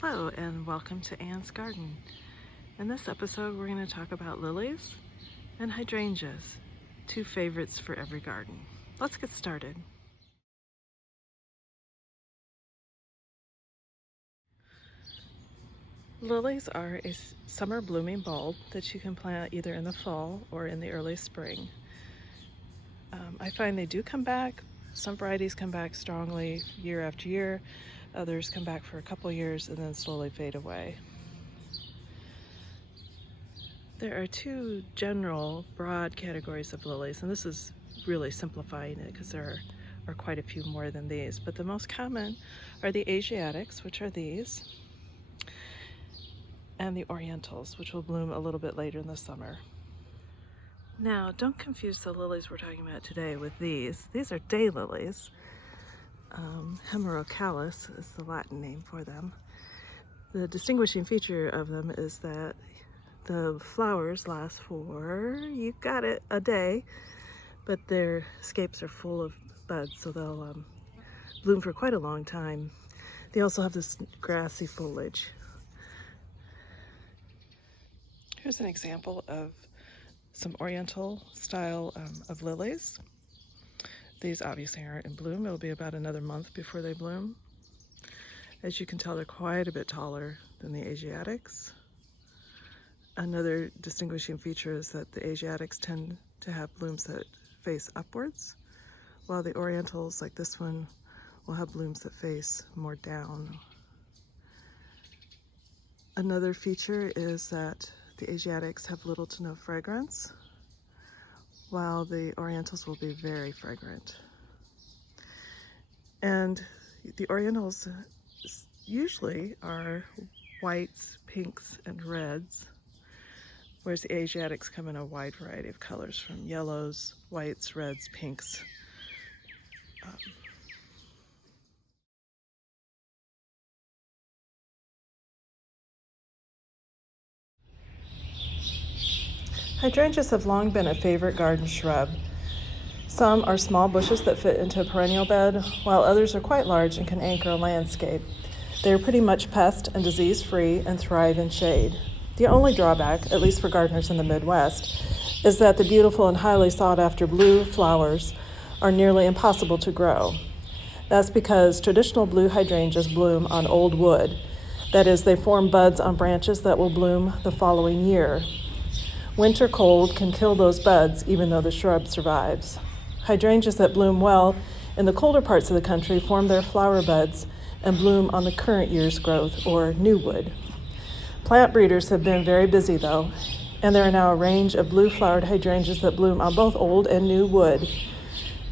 Hello and welcome to Anne's Garden. In this episode we're going to talk about lilies and hydrangeas, two favorites for every garden. Let's get started. Lilies are a summer blooming bulb that you can plant either in the fall or in the early spring. I find they do come back. Some varieties come back strongly year after year. Others come back for a couple years and then slowly fade away. There are two general broad categories of lilies, and this is really simplifying it because there are quite a few more than these, but the most common are the Asiatics, which are these, and the Orientals, which will bloom a little bit later in the summer. Now, don't confuse the lilies we're talking about today with these. These are daylilies. Hemerocallis is the Latin name for them. The distinguishing feature of them is that the flowers last for, you got it, a day, but their scapes are full of buds, so they'll bloom for quite a long time. They also have this grassy foliage. Here's an example of some Oriental style of lilies. These obviously aren't in bloom. It'll be about another month before they bloom. As you can tell, they're quite a bit taller than the Asiatics. Another distinguishing feature is that the Asiatics tend to have blooms that face upwards, while the Orientals, like this one, will have blooms that face more down. Another feature is that the Asiatics have little to no fragrance, while the Orientals will be very fragrant. And the Orientals usually are whites, pinks, and reds, whereas the Asiatics come in a wide variety of colors, from yellows, whites, reds, pinks. Hydrangeas have long been a favorite garden shrub. Some are small bushes that fit into a perennial bed, while others are quite large and can anchor a landscape. They are pretty much pest and disease-free and thrive in shade. The only drawback, at least for gardeners in the Midwest, is that the beautiful and highly sought-after blue flowers are nearly impossible to grow. That's because traditional blue hydrangeas bloom on old wood. That is, they form buds on branches that will bloom the following year. Winter cold can kill those buds even though the shrub survives. Hydrangeas that bloom well in the colder parts of the country form their flower buds and bloom on the current year's growth, or new wood. Plant breeders have been very busy though, and there are now a range of blue-flowered hydrangeas that bloom on both old and new wood.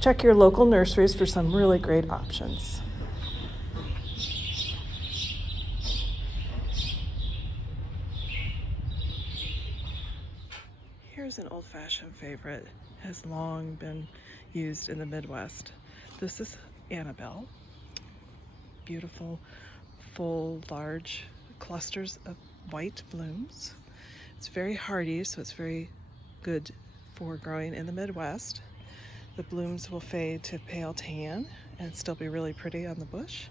Check your local nurseries for some really great options. Here's an old-fashioned favorite, has long been used in the Midwest. This is Annabelle. Beautiful, full, large clusters of white blooms. It's very hardy, so it's very good for growing in the Midwest. The blooms will fade to pale tan and still be really pretty on the bush.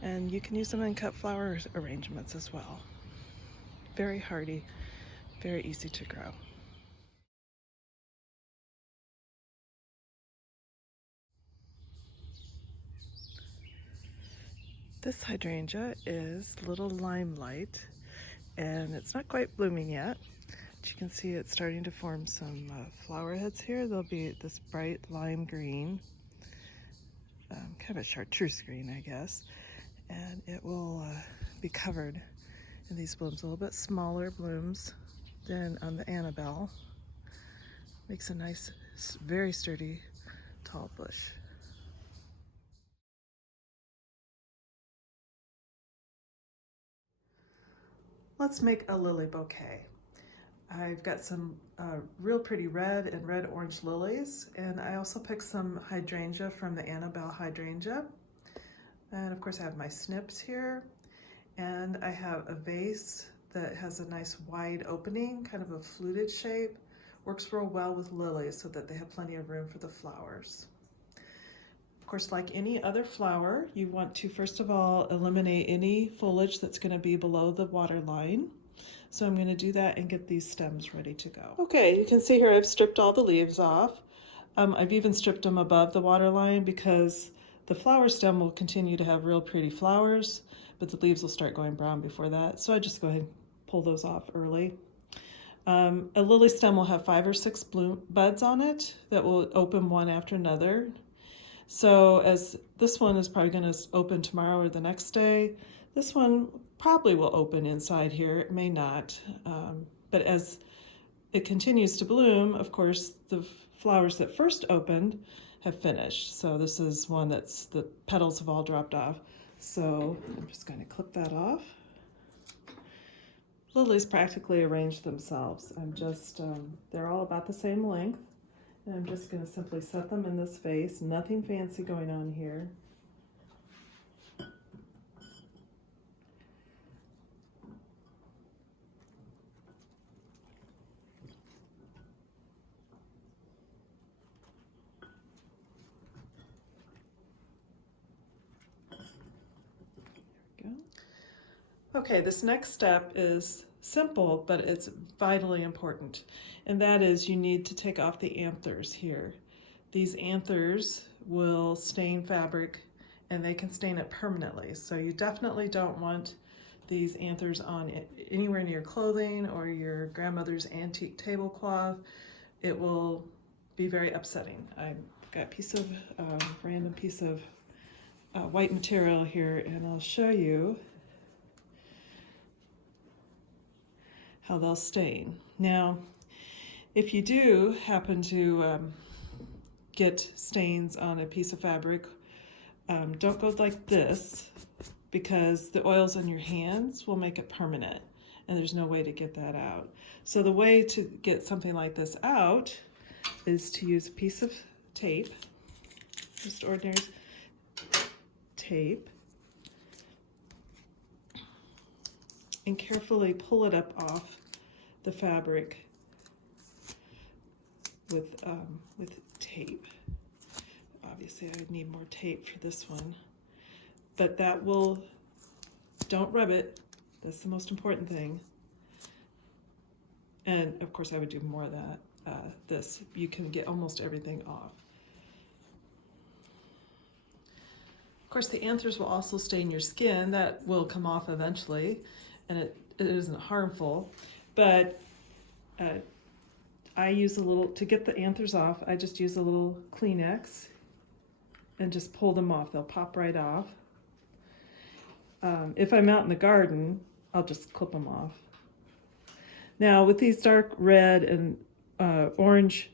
And you can use them in cut flower arrangements as well. Very hardy, very easy to grow. This hydrangea is Little Limelight, and it's not quite blooming yet. But you can see it's starting to form some flower heads here. They'll be this bright lime green, kind of a chartreuse green, I guess. And it will be covered in these blooms, a little bit smaller blooms than on the Annabelle. Makes a nice, very sturdy, tall bush. Let's make a lily bouquet. I've got some real pretty red and red-orange lilies, and I also picked some hydrangea from the Annabelle hydrangea. And of course I have my snips here, and I have a vase that has a nice wide opening, kind of a fluted shape. Works real well with lilies so that they have plenty of room for the flowers. Of course, like any other flower, you want to first of all eliminate any foliage that's going to be below the water line. So I'm going to do that and get these stems ready to go. Okay, you can see here I've stripped all the leaves off. I've even stripped them above the water line because the flower stem will continue to have real pretty flowers, but the leaves will start going brown before that. So I just go ahead and pull those off early. A lily stem will have 5 or 6 buds on it that will open one after another. So as this one is probably going to open tomorrow or the next day, this one probably will open inside here. It may not, but as it continues to bloom, of course, the flowers that first opened have finished. So this is one that's, the petals have all dropped off. So I'm just going to clip that off. Lilies practically arrange themselves. They're all about the same length. And I'm just going to simply set them in this vase. Nothing fancy going on here. There we go. Okay, this next step is simple, but it's vitally important. And that is you need to take off the anthers here. These anthers will stain fabric and they can stain it permanently. So you definitely don't want these anthers on anywhere near clothing or your grandmother's antique tablecloth. It will be very upsetting. I've got a piece of random piece of white material here, and I'll show you how they'll stain. Now, if you do happen to get stains on a piece of fabric, don't go like this, because the oils on your hands will make it permanent, and there's no way to get that out. So the way to get something like this out is to use a piece of tape, just ordinary tape, and carefully pull it up off the fabric with tape. Obviously I would need more tape for this one, but that will, don't rub it, that's the most important thing. And of course I would do more of that. This, you can get almost everything off. Of course the anthers will also stain your skin. That will come off eventually, and it isn't harmful, but I use a little, to get the anthers off, I just use a little Kleenex and just pull them off. They'll pop right off. If I'm out in the garden, I'll just clip them off. Now with these dark red and orange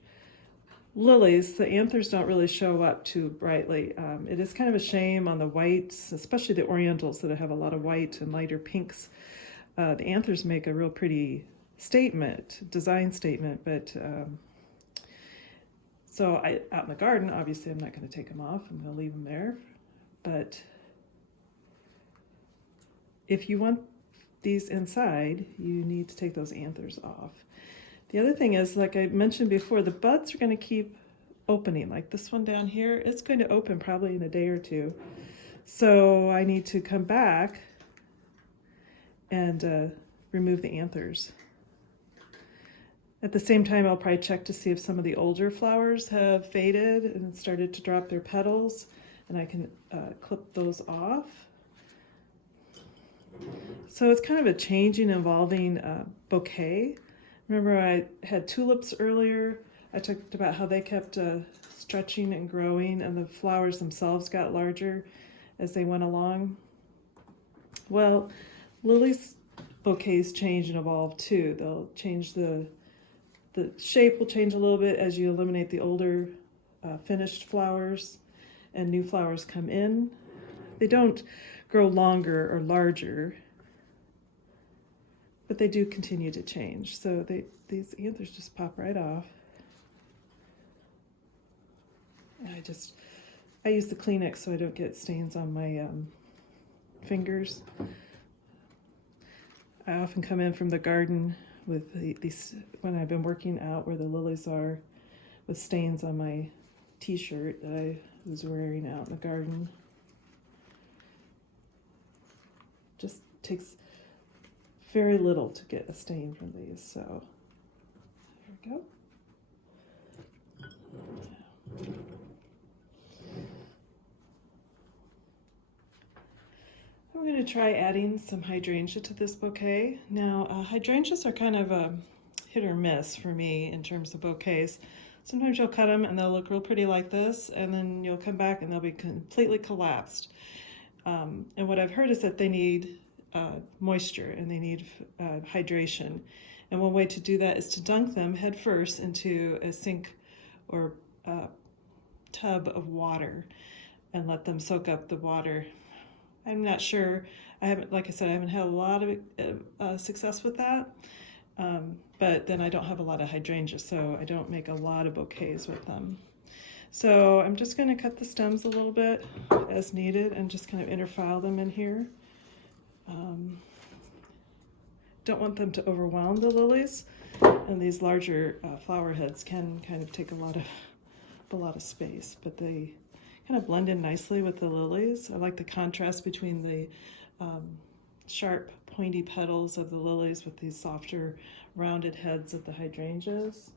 lilies, the anthers don't really show up too brightly. It is kind of a shame on the whites, especially the orientals that have a lot of white and lighter pinks. The anthers make a real pretty statement, design statement, but so out in the garden, obviously I'm not going to take them off. I'm going to leave them there. But if you want these inside, you need to take those anthers off. The other thing is, like I mentioned before, the buds are going to keep opening. Like this one down here, it's going to open probably in a day or two. So I need to come back and remove the anthers. At the same time, I'll probably check to see if some of the older flowers have faded and started to drop their petals, and I can clip those off. So it's kind of a changing, evolving bouquet. Remember I had tulips earlier. I talked about how they kept stretching and growing, and the flowers themselves got larger as they went along. Well, lilies bouquets change and evolve too. They'll change, the shape will change a little bit as you eliminate the older finished flowers and new flowers come in. They don't grow longer or larger, but they do continue to change. So these anthers just pop right off. And I use the Kleenex so I don't get stains on my fingers. I often come in from the garden with these, when I've been working out where the lilies are, with stains on my t-shirt that I who's wearing out in the garden. Just takes very little to get a stain from these, so there we go. I'm going to try adding some hydrangea to this bouquet. Now, hydrangeas are kind of a hit or miss for me in terms of bouquets. Sometimes you'll cut them and they'll look real pretty like this, and then you'll come back and they'll be completely collapsed. And what I've heard is that they need moisture and they need hydration. And one way to do that is to dunk them head first into a sink or tub of water and let them soak up the water. I'm not sure. I haven't, like I said, I haven't had a lot of success with that. But then I don't have a lot of hydrangeas, so I don't make a lot of bouquets with them. So I'm just going to cut the stems a little bit as needed and just kind of interfile them in here. Don't want them to overwhelm the lilies, and these larger flower heads can kind of take a lot of space, but they kind of blend in nicely with the lilies. I like the contrast between the sharp, pointy petals of the lilies with these softer, rounded heads of the hydrangeas.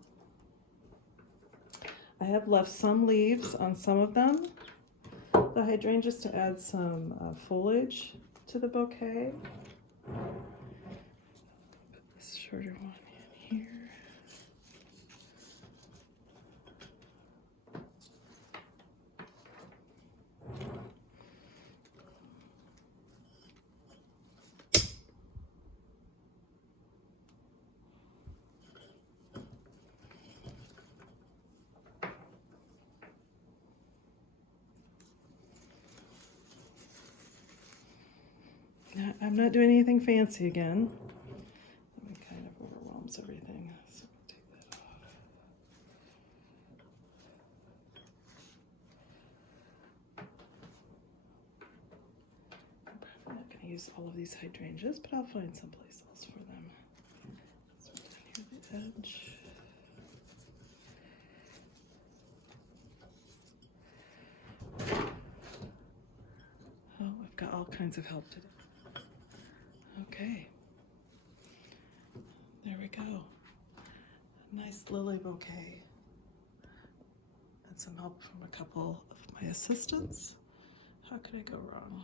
I have left some leaves on some of them, the hydrangeas, to add some foliage to the bouquet. Put this shorter one in here. I'm not doing anything fancy again. It kind of overwhelms everything, so we'll take that off. I'm probably not going to use all of these hydrangeas, but I'll find someplace else for them. So down here at the edge. Oh, I've got all kinds of help today. Okay, there we go. A nice lily bouquet. And some help from a couple of my assistants. How could I go wrong?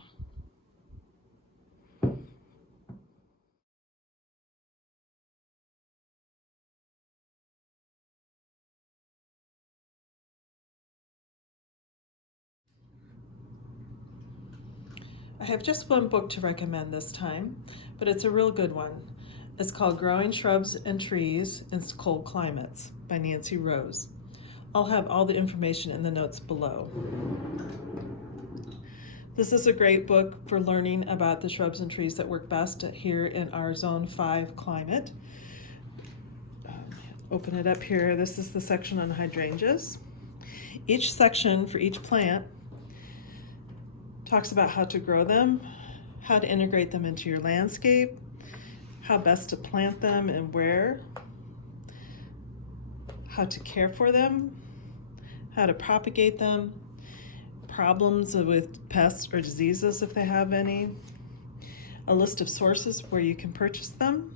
I have just one book to recommend this time, but it's a real good one. It's called Growing Shrubs and Trees in Cold Climates by Nancy Rose. I'll have all the information in the notes below. This is a great book for learning about the shrubs and trees that work best here in our Zone 5 climate. Open it up here. This is the section on hydrangeas. Each section for each plant talks about how to grow them, how to integrate them into your landscape, how best to plant them and where, how to care for them, how to propagate them, problems with pests or diseases if they have any, a list of sources where you can purchase them,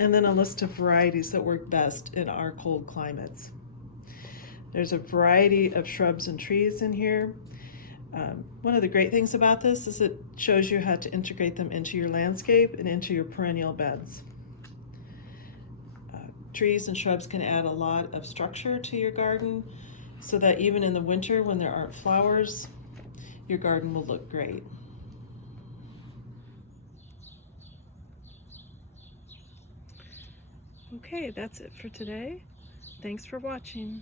and then a list of varieties that work best in our cold climates. There's a variety of shrubs and trees in here. One of the great things about this is it shows you how to integrate them into your landscape and into your perennial beds. Trees and shrubs can add a lot of structure to your garden so that even in the winter when there aren't flowers, your garden will look great. Okay, that's it for today. Thanks for watching.